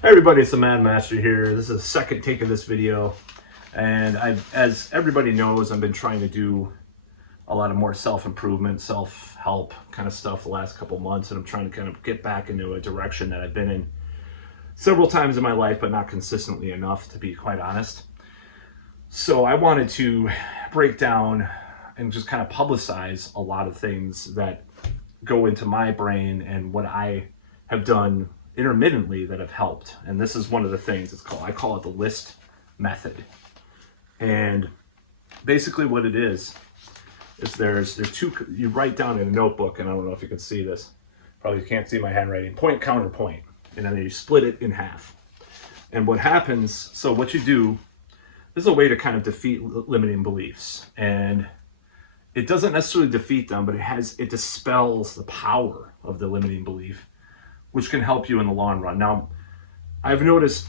Hey everybody, it's the Mad Master here. This is the second take of this video, and as everybody knows, I've been trying to do a lot of more self-improvement, self-help kind of stuff the last couple months, and I'm trying to kind of get back into a direction that I've been in several times in my life, but not consistently enough, to be quite honest. So I wanted to break down and just kind of publicize a lot of things that go into my brain and what I have done intermittently that have helped. And this is one of the things. I call it the list method. And basically what it is there's two, you write down in a notebook, and I don't know if you can see this, probably can't see my handwriting, point, counterpoint, and then you split it in half. And what happens, so what you do, this is a way to kind of defeat limiting beliefs. And it doesn't necessarily defeat them, but it dispels the power of the limiting belief, which can help you in the long run. Now, I've noticed,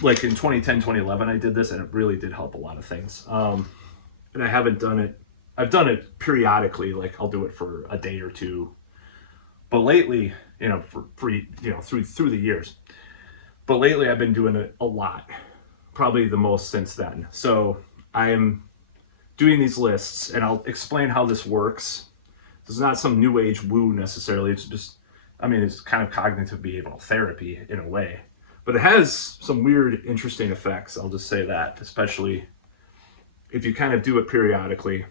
like in 2010, 2011, I did this, and it really did help a lot of things. And I haven't done it. I've done it periodically, like I'll do it for a day or two. But lately, through the years. But lately, I've been doing it a lot, probably the most since then. So I am doing these lists, and I'll explain how this works. This is not some new age woo necessarily. It's just, it's kind of cognitive behavioral therapy in a way, but it has some weird, interesting effects. I'll just say that, especially if you kind of do it periodically.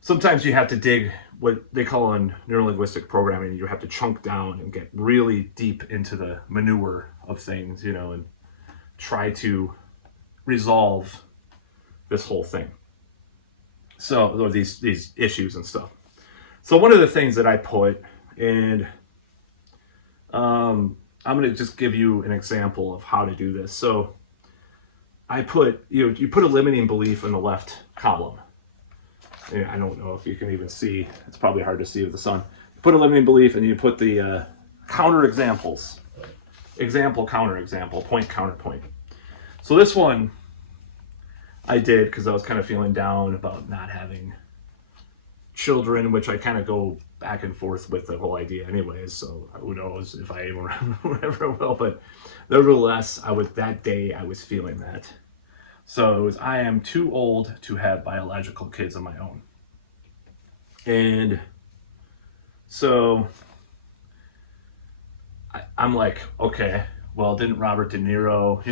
Sometimes you have to dig what they call in neurolinguistic programming. You have to chunk down and get really deep into the manure of things, and try to resolve this whole thing. So, or these issues and stuff. So one of the things that I put, and I'm going to just give you an example of how to do this. So I put, you put a limiting belief in the left column. And I don't know if you can even see. It's probably hard to see with the sun. You put a limiting belief, and you put the counter examples. Example, counter example, point, counterpoint. So this one I did because I was kind of feeling down about not having children, which I kind of go back and forth with the whole idea anyways, so who knows if I ever will, but nevertheless, that day I was feeling that. So it was, I am too old to have biological kids of my own. And so I'm like, okay, well, didn't Robert De Niro,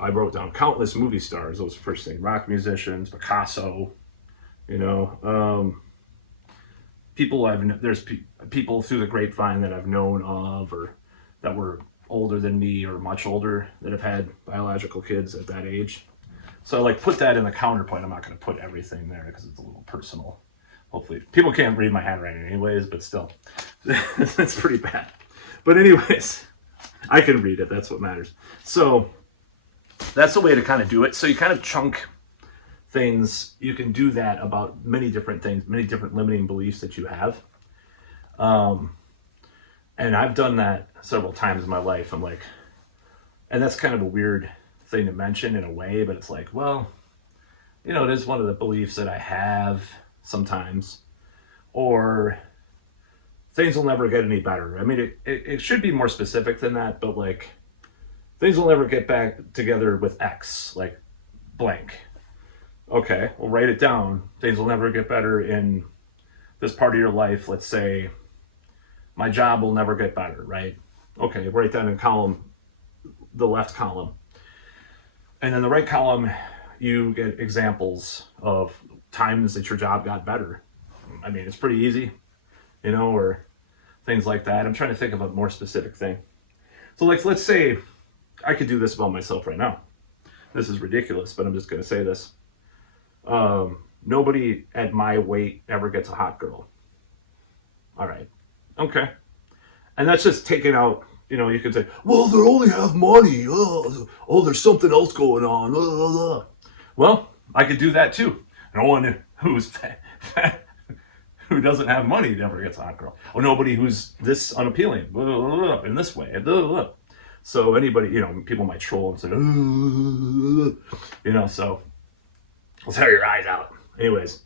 I wrote down countless movie stars. Those first thing, rock musicians, Picasso, there's people through the grapevine that I've known of, or that were older than me or much older, that have had biological kids at that age. So I put that in the counterpoint. I'm not going to put everything there because it's a little personal. Hopefully people can't read my handwriting anyways, but still, it's pretty bad. But anyways, I can read it. That's what matters. So that's the way to kind of do it. So you kind of chunk things. You can do that about many different things, many different limiting beliefs that you have. And I've done that several times in my life. I'm like, and that's kind of a weird thing to mention in a way, but it's like, well, it is one of the beliefs that I have sometimes, or things will never get any better. It should be more specific than that, but like, things will never get back together with X, like blank. Okay, well, write it down. Things will never get better in this part of your life. Let's say my job will never get better, right? Okay, write that in the left column. And in the right column, you get examples of times that your job got better. It's pretty easy, or things like that. I'm trying to think of a more specific thing. So let's say I could do this about myself right now. This is ridiculous, but I'm just going to say this. Nobody at my weight ever gets a hot girl. All right. Okay. And that's just taken out, you could say, well, they only have money. Oh, there's something else going on. Well, I could do that too. No one who's fat, who doesn't have money never gets a hot girl. Or nobody who's this unappealing in this way. So anybody, people might troll and say, so let's tear your eyes out. Anyways,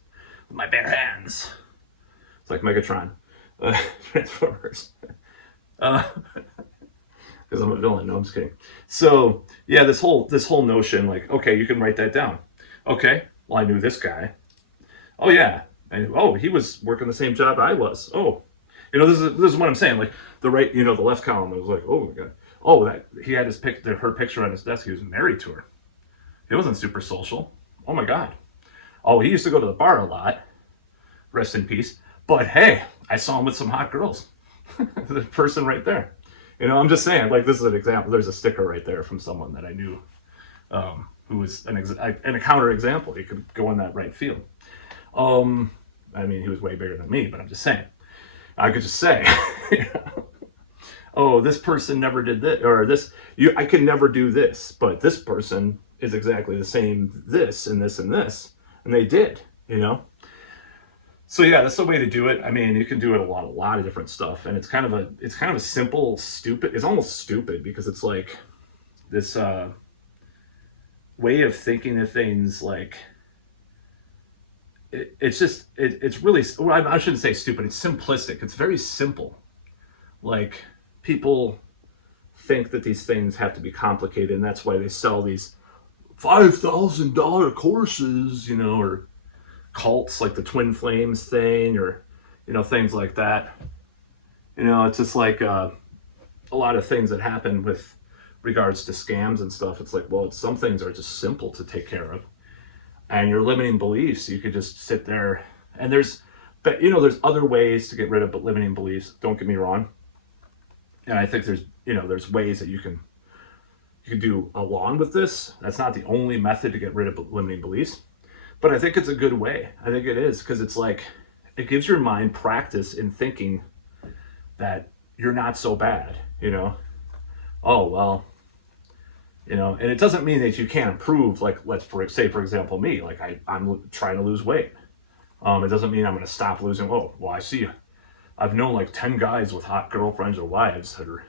with my bare hands. It's like Megatron. Transformers. because I'm a villain. No, I'm just kidding. So yeah, this whole notion, like, okay, you can write that down. Okay, well, I knew this guy. Oh yeah, and oh, he was working the same job I was. Oh, this is what I'm saying. Like the right, the left column was like, oh my god, oh, that he had her picture on his desk. He was married to her. He wasn't super social. Oh my god. Oh, he used to go to the bar a lot. Rest in peace. But hey, I saw him with some hot girls. The person right there. I'm just saying, like, this is an example. There's a sticker right there from someone that I knew, who was a counter example. He could go in that right field. I mean, he was way bigger than me, but I'm just saying. I could just say, oh, this person never did this, or this. I could never do this, but this person is exactly the same. This and this and this, and they did. So yeah, that's the way to do it. I mean, you can do it a lot of different stuff, and it's kind of a simple, stupid. It's almost stupid because it's like this way of thinking of things. Like it's really. Well, I shouldn't say stupid. It's simplistic. It's very simple. Like people think that these things have to be complicated, and that's why they sell these $5,000 courses, or cults like the Twin Flames thing, or things like that. It's just like a lot of things that happen with regards to scams and stuff. It's like, well, some things are just simple to take care of, and your limiting beliefs, you could just sit there, and there's other ways to get rid of limiting beliefs, don't get me wrong, and I think there's ways that you can do along with this. That's not the only method to get rid of limiting beliefs. But I think it's a good way. I think it is, because it's like, it gives your mind practice in thinking that you're not so bad, Oh, well, and it doesn't mean that you can't improve. Like, say, for example, me, like I'm trying to lose weight. It doesn't mean I'm going to stop losing. Oh, well, I see. I've known like 10 guys with hot girlfriends or wives that are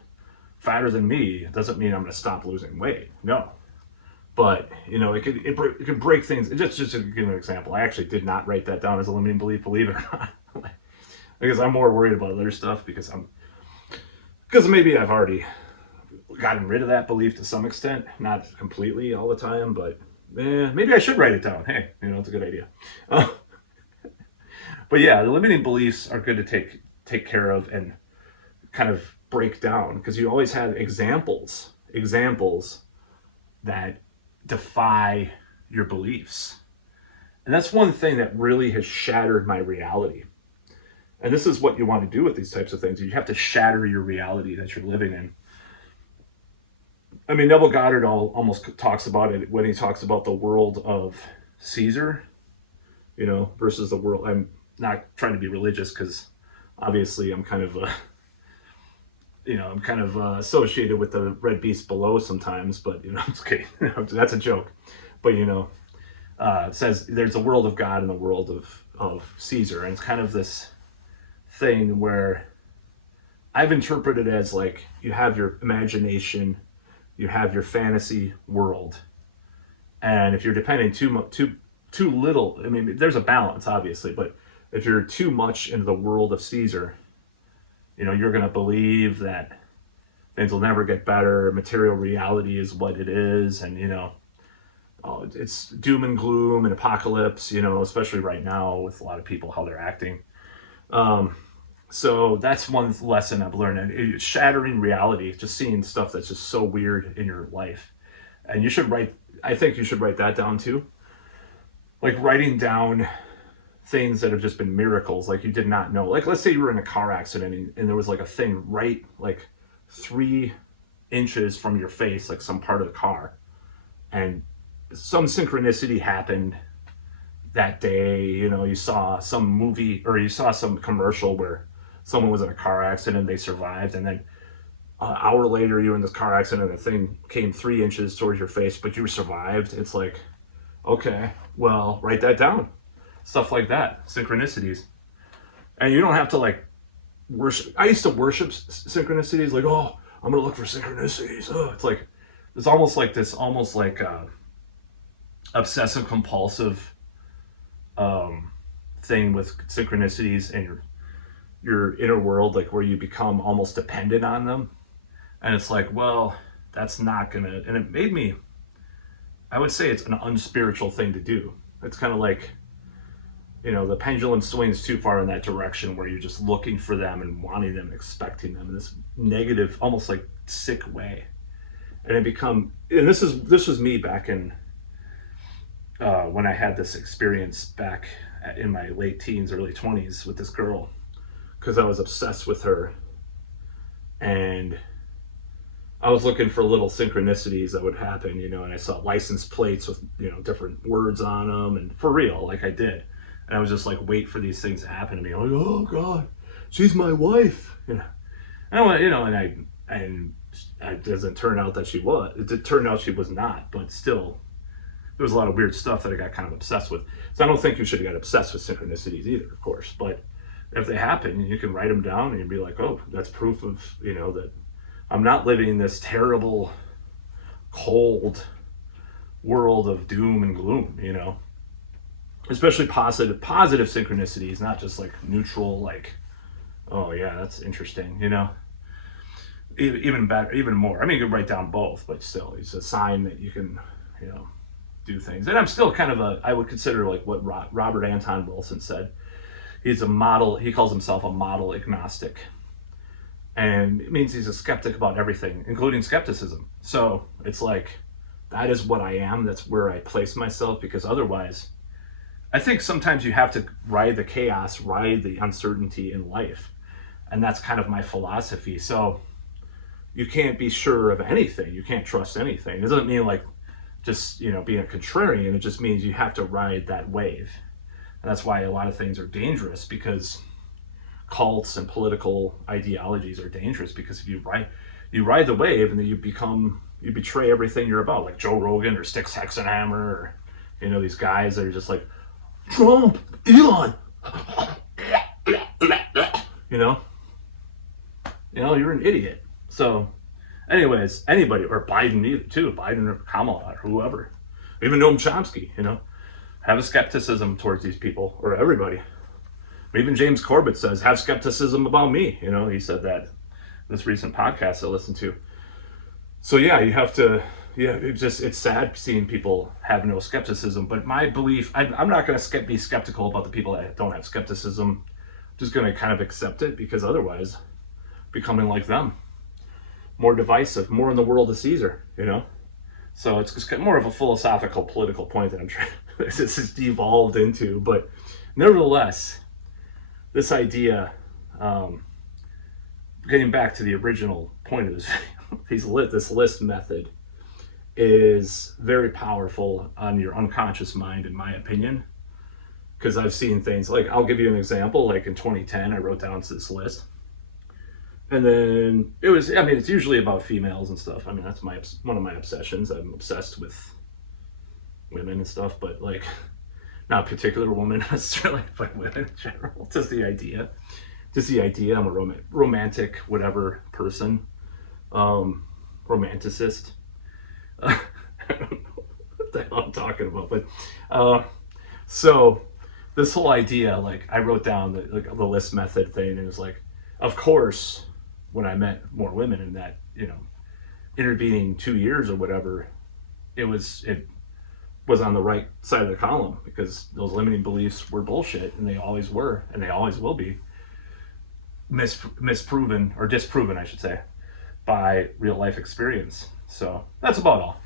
fatter than me. It doesn't mean I'm going to stop losing weight. No. But it can break things. Just to give an example, I actually did not write that down as a limiting belief, believe it or not, because I'm more worried about other stuff. Because maybe I've already gotten rid of that belief to some extent, not completely all the time, but maybe I should write it down. Hey, it's a good idea. But yeah, the limiting beliefs are good to take care of and kind of break down, because you always have examples that defy your beliefs. And that's one thing that really has shattered my reality. And this is what you want to do with these types of things. You have to shatter your reality that you're living in. I mean, Neville Goddard almost talks about it when he talks about the world of Caesar, versus the world. I'm not trying to be religious, because obviously I'm kind of associated with the red beast below sometimes, but I'm just kidding. That's a joke. But it says there's a world of God and the world of Caesar, and it's kind of this thing where I've interpreted it as like you have your imagination, you have your fantasy world, and if you're depending too little, I mean, there's a balance obviously, but if you're too much into the world of Caesar, you're going to believe that things will never get better. Material reality is what it is. And, it's doom and gloom and apocalypse, especially right now with a lot of people, how they're acting. So that's one lesson I've learned. And shattering reality, just seeing stuff that's just so weird in your life. And I think you should write that down too. Like writing down things that have just been miracles, like you did not know. Like, let's say you were in a car accident and there was like a thing right like 3 inches from your face, like some part of the car, and some synchronicity happened that day. You saw some movie or you saw some commercial where someone was in a car accident, they survived, and then an hour later you were in this car accident and the thing came 3 inches towards your face, but you survived. It's like, okay, well, write that down. Stuff like that, synchronicities. And you don't have to like worship. I used to worship synchronicities, like, oh, I'm gonna look for synchronicities. Oh, it's almost like obsessive compulsive thing with synchronicities and your inner world, like where you become almost dependent on them. And it's like, well, that's not gonna, and it made me, I would say it's an unspiritual thing to do. It's kind of like, the pendulum swings too far in that direction where you're just looking for them and wanting them, expecting them in this negative, almost like sick way. And this was me back in, when I had this experience back in my late teens, early 20s with this girl, because I was obsessed with her. And I was looking for little synchronicities that would happen, and I saw license plates with, different words on them, and for real, like I did. And I was just like, wait for these things to happen to me. I'm like, oh God, she's my wife. And it doesn't turn out that she was. It turned out she was not, but still, there was a lot of weird stuff that I got kind of obsessed with. So I don't think you should get obsessed with synchronicities either, of course. But if they happen, you can write them down and you'd be like, oh, that's proof of, that I'm not living this terrible, cold world of doom and gloom, especially positive synchronicities, not just like neutral, like, oh yeah, that's interesting, even more. I mean, you can write down both, but still, it's a sign that you can, do things. And I'm still kind of I would consider like what Robert Anton Wilson said. He's a model, he calls himself a model agnostic. And it means he's a skeptic about everything, including skepticism. So it's like, that is what I am. That's where I place myself, because otherwise, I think sometimes you have to ride the chaos, ride the uncertainty in life. And that's kind of my philosophy. So you can't be sure of anything. You can't trust anything. It doesn't mean like just, being a contrarian. It just means you have to ride that wave. And that's why a lot of things are dangerous, because cults and political ideologies are dangerous, because if you ride the wave, and then you betray everything you're about, like Joe Rogan or Styx Hexenhammer, or these guys that are just like, Trump, Elon, you're an idiot. So anyways, anybody, or Biden either too, Biden or Kamala or whoever, even Noam Chomsky, have a skepticism towards these people, or everybody. Even James Corbett says, have skepticism about me. He said that this recent podcast I listened to. So yeah, you have to, it's sad seeing people have no skepticism. But my belief, I'm not going to be skeptical about the people that don't have skepticism. I'm just going to kind of accept it, because otherwise, becoming like them, more divisive, more in the world of Caesar, So it's just more of a philosophical, political point that I'm trying, this is devolved into. But nevertheless, this idea, getting back to the original point of this video, this list method is very powerful on your unconscious mind, in my opinion, because I've seen things like, I'll give you an example. Like in 2010, I wrote down this list, and then it's usually about females and stuff. I mean, that's one of my obsessions. I'm obsessed with women and stuff, but like, not a particular woman necessarily, but women in general. Just the idea. I'm a romantic, whatever person, romanticist. I don't know what the hell I'm talking about, but so this whole idea, like, I wrote down the list method thing, and it was like, of course, when I met more women in that, intervening 2 years or whatever, it was on the right side of the column, because those limiting beliefs were bullshit, and they always were, and they always will be misproven, or disproven, I should say, by real life experience. So that's about all.